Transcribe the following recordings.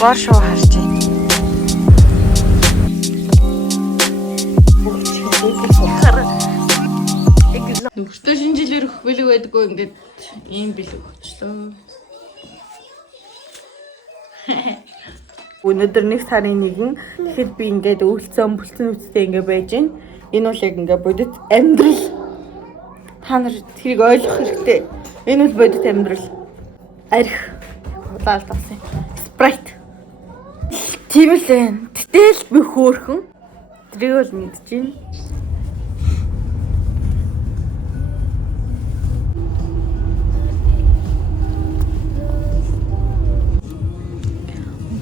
бор шоу харж байна. Нөхөртөө шинэ жилээр өгөхбөлөг байдгүй ингээд ийм бэлэг өгчлөө. Өнөөдөр 1 сарын 1 тэгэхэд би ингээд өвлцөн бүлцэн үсттэй ингээд байж гин. Энэ бол яг ингээд бодит амьдрал. Та нар тэрийг ойлгох хэрэгтэй. Энэ бол бодит амьдрал. Арх удаал тасан. Спрайт. Тийм л ээ. Тэтэл би хөөхөн. Тэрийг бол мэдчихээн.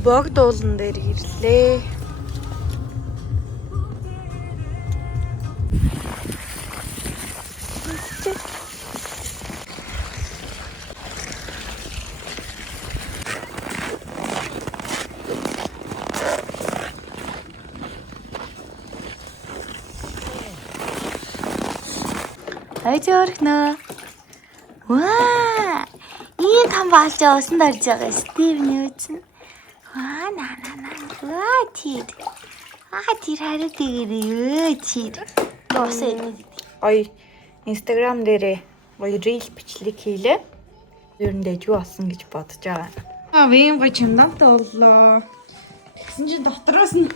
Богд уулан дээр ирлээ. Ай зөөрхнөө. Ваа! Ийм том болж усан дорж байгаа Стивний үзнэ. Аа на. Ваа тэр хараа тэгэрээ тэр. Госоо. Ой, Instagram дээрээ гоё reel бичлэг хийлээ. Ер нь дэжгүй болсон гэж бодож байгаа. Ийм гоё чамдантай боллоо. Тэгсэн чинь дотроос нь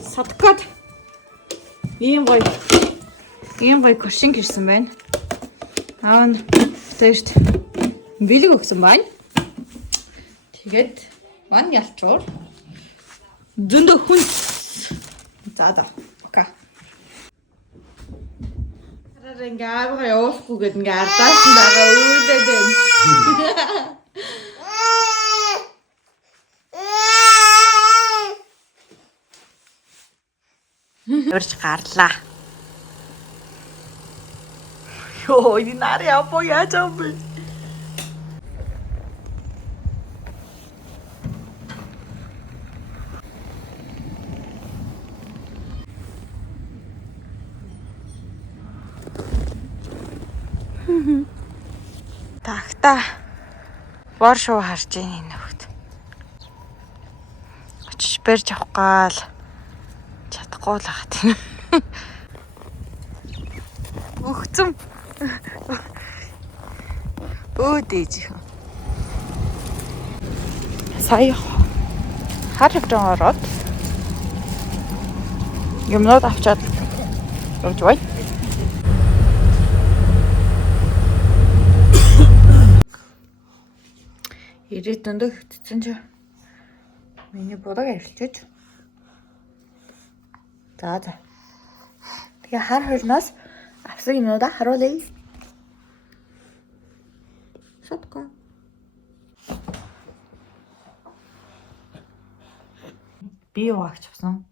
садкад ийм гоё кошин гэрсэн байна. Аа тест бэлэг өгсөн байна. Тэгээд ван ялчуур зөндөө хүн. За. Ока. Хараа ингээ аавгаа явуулахгүйгээд ингээ ардаас нь байгаа үүлээд байна. Өрч гарлаа. Йоо, энэ нарийн апо яаж аа бэ? Тагта бор шоу харж ийн энэ хөхт. Очиж барьж авах гал чадахгүй л хат. Өгцөм. Өөдөөж. Сая хар хавтан ороод юмнууд авчаад явж бай. Ирээд дөнгө хөтцөн чи. Миний бодог арилчиж. За. Тэгээ хар хурнаас авсан юмудаа харуулъя. Шатка. Би яваач авсан.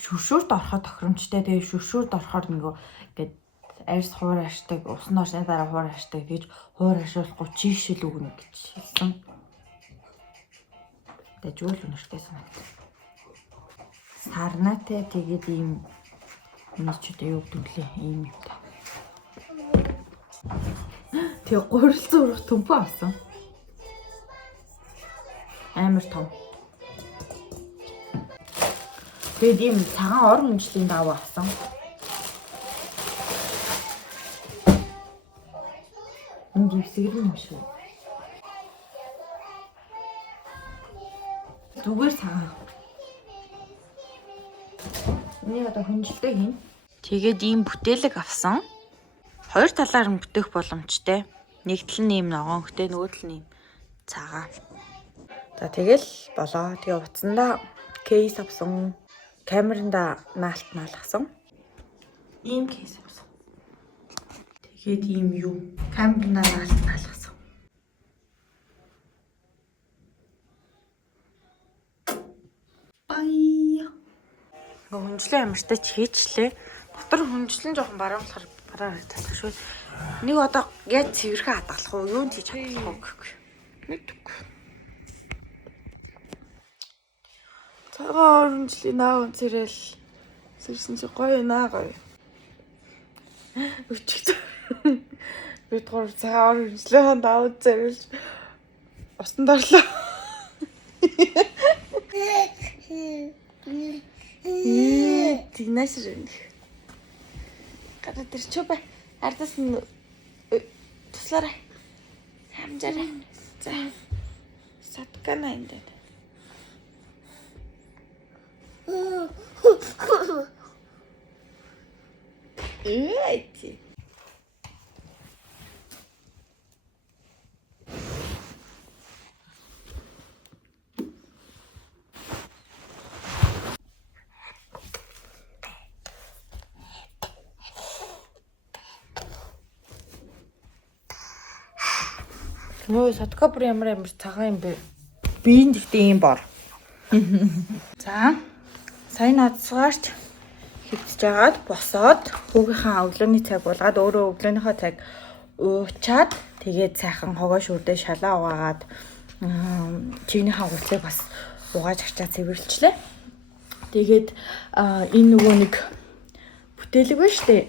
Шүршүүрт ороход тохиромжтой. Тэгээ шүршүүрт орохоор нөгөө ингээд арьс хуур ашдаг, усан орсны дараа хуур ашдаг гэж хуур ашуулахгүй чийшэл өгнө гэж хэлсэн. Тэгээ зүйл үнэртэй санагдав. Сарнатай тэгээд ийм нийчүүд юу гэдэг лээ ийм юм та. Тэгээ гурил зурх төмпөө авсан. Амар том. Тэгээд ийм цагаан ор хүнжлийн даваа авсан. Энд ивсгэр юм шүү. Зүгээр цагаан. Энийг одоо хүнжилтэй хийн. Тэгээд ийм бүтээлэг авсан. Хоёр талаар нь бүтээх боломжтой. Нэг тал нь ийм ногоонхтэй, нөгөө тал нь ийм цагаан. За тэгэл болоо. Тэгээ утсандаа кейс авсан. Камеранда наалт наалгасан. Ийм кейс авсан. Тэгээд ийм юу? Камеранда наалт наалгасан. Бай. Хүнжлэн амартай ч хийчлээ. Дотор хүнжлэн жоохон бараа болохоор бараа харагдах шүү. Нэг одоо яаж цэвэрхэн хадгалах уу? Юунд хийж хадгалах уу гэхгүй. Мэдгүй. Цагаан хүнжлийн наав цэрэл сэрсэн чи гоё наа гоё. Өчигд бид гур цагаан хүнжлийн наав цэрэлж устанд орлоо. Тинасрын. Гадаа тэр чөбө ардас нь туслаарай. Хамжаарай. За. Саткана энэ. Эйти. Нөө садка бүр ямар цагаан юм бэ? Биеийн тэгтээ юм бор. За. Сайн нацгаарч хөвтөж жагаад босоод хүүгийнхаа өглөөний цаг болгоод өөрөө өглөөнийхөө цаг уучаад тэгээд сайхан хогоо шүрдээ шалаа угаагаад чигнийхаа гурлыг бас угааж ачаад цэвэрлжлээ. Тэгээд энэ нөгөө нэг бүтээлэг байна штэ.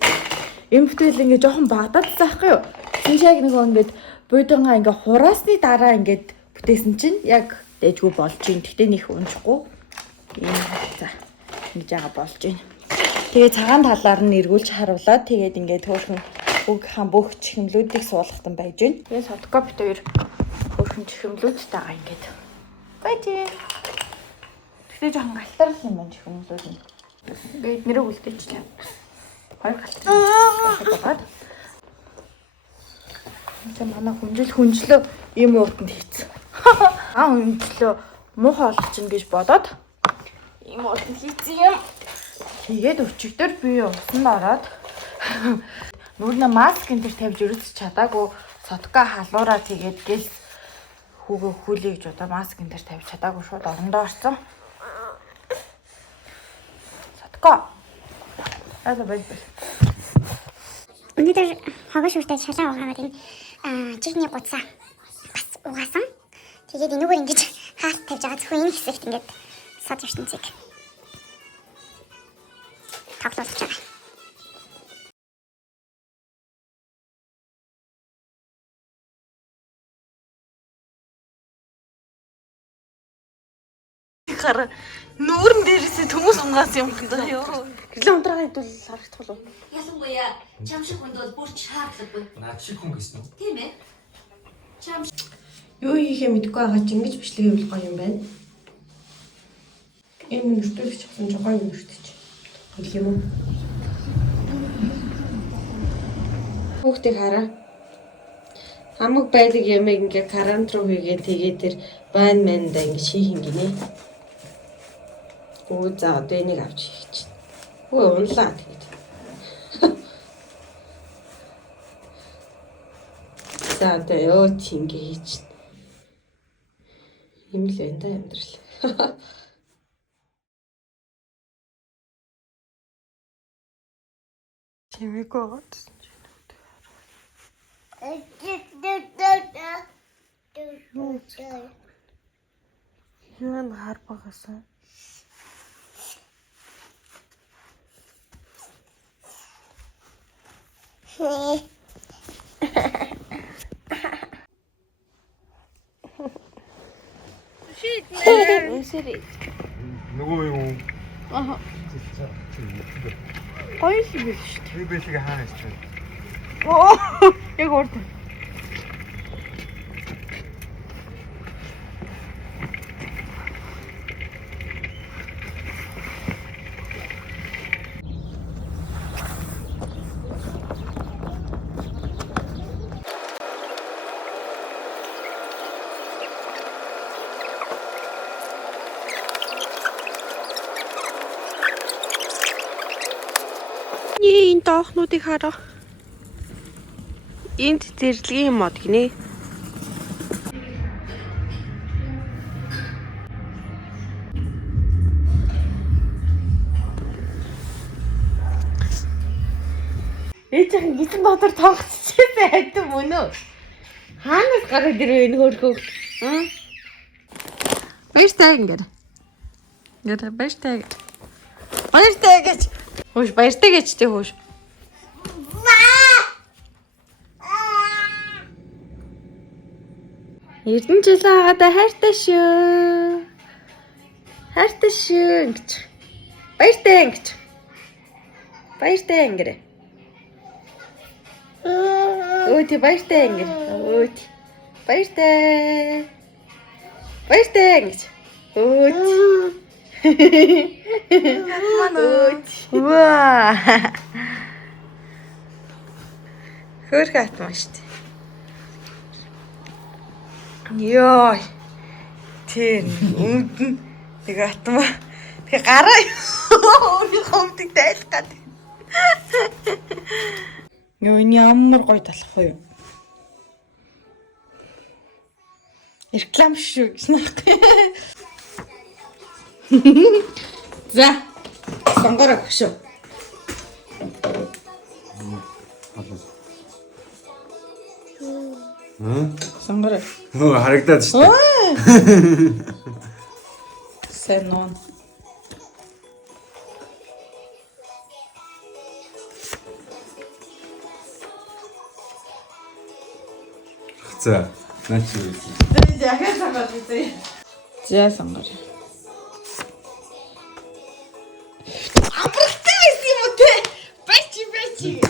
Энэ бүтээл ингээ жоохон багдаад заахгүй юу? Шинжааг нөгөө ингээд будингаа ингээ хураасны дараа ингээд бүтээсэн чинь яг дэжгүй болж юм. Тэгтээ нэх унжихгүй. За ингэж байгаа болж байна. Тэгээ цагаан талаар нь эргүүлж харуулад тэгээд ингээд хөөрхөн хүүгийнхаа бүх чихэмлүүдийг суулгахтан байж байна. Тэгээ содкоп дээр хөөрхөн чихэмлүүдтэйгаа ингээд байж байна. Тэгтээ жоохон галтар юм байна чихэмлүүд нь. Ингээд нэрээ үлдээчлээ. Хоёр галтар. Тэг манай хүнжлөө ийм уутанд хийцэн. Хүнжлөө муухай олох чинь гэж бодоод ийм уутанд хийцэн юм. Тэгээд өчигдөр би усанд ороод нүрнэ маск энэ төр тавьж өрөсч чадаагүй содка халуураа тэгээд гэл хүүгээ хүлээ гэж удаа маск энэ төр тавьж чадаагүй шууд орондоо орсон. Содка. Бай. Өнөөдөр хогоо шүртэй шалаа угаагаад энэ чихний гуцаа бас угаасан. Тэгээд энэгээр ингэж хаалт тавьж байгаа зөвхөн энэ хэсэгт ингэж сод ертөнцийг тоглуулж байгаа. Хара нүүрэн дээрээсээ төмөс унгаасан юм байна ёо. Гэлэн ундраа хэдүүл харагдах уу? Ялангуяа чам шиг хүнд бол бүр шаардлагагүй. Наад шиг хүн гэсэн үү? Тийм ээ. Чам Юу хийхээ мэдэхгүй байгаа чи ингэж бичлэг хийвэл гоё юм байна. Энэ нөртөлч гэсэн жоо юм нөртөж. Хэл юм уу? Хүүхдийг хараа. Хамаг байдаг ямыг ингээ карант руу хийгээ тэгээ тэр байн мэнда ингээ шийхэн гинэ. Өө за одоо энийг авч хийх чинь. Өө унлаа тэгээд. За одоо ёо чи ингээ хийж. Юм л энэ амьдрал. Чимээг гоод. Яан хар багасан. Шийднэ. Нөгөө юу? Аха. За. Гоё шиг биш шүү дээ. Би бэлэг хаана ч. Оо, яг урд. Энэ доохнуудыг хараа. Энд зэрлэгийн мод гинэ. Ээжийн гитэн дотор тоглочихсэн хайдсан мөн үү? Хаанаас гараад ирвэ энэ хөрхөө? Баяртай ингээд. Ингээд баяртай. Баяртай гэж. Хөөш баяртай гэж тий хөөш. Эрдэнэ жил агаадаа хайртай шүү. Хайртай шүү ингэж. Баяртай ингэж. Баяртай ингэрэ. Өөти баяртай ингэрэ. Өөти. Баяртай. Баяртай ингэж. Өөти. Өөти. Ваа. Хөрх атмаа штэ. Йоо. Тэр өмдөн тэг атмаа. Тэг гараа. Өөрийнхөө өмдөг дайлах гад. Йоо энэ ямар гоё талах вэ? Реклам шүү гэж нахгүй. За. Сонгороо хөшөө. Сонгороо. Харагдаад шүү дээ. Сайн нон. За. Наач юу. За сонгороо. Бачи.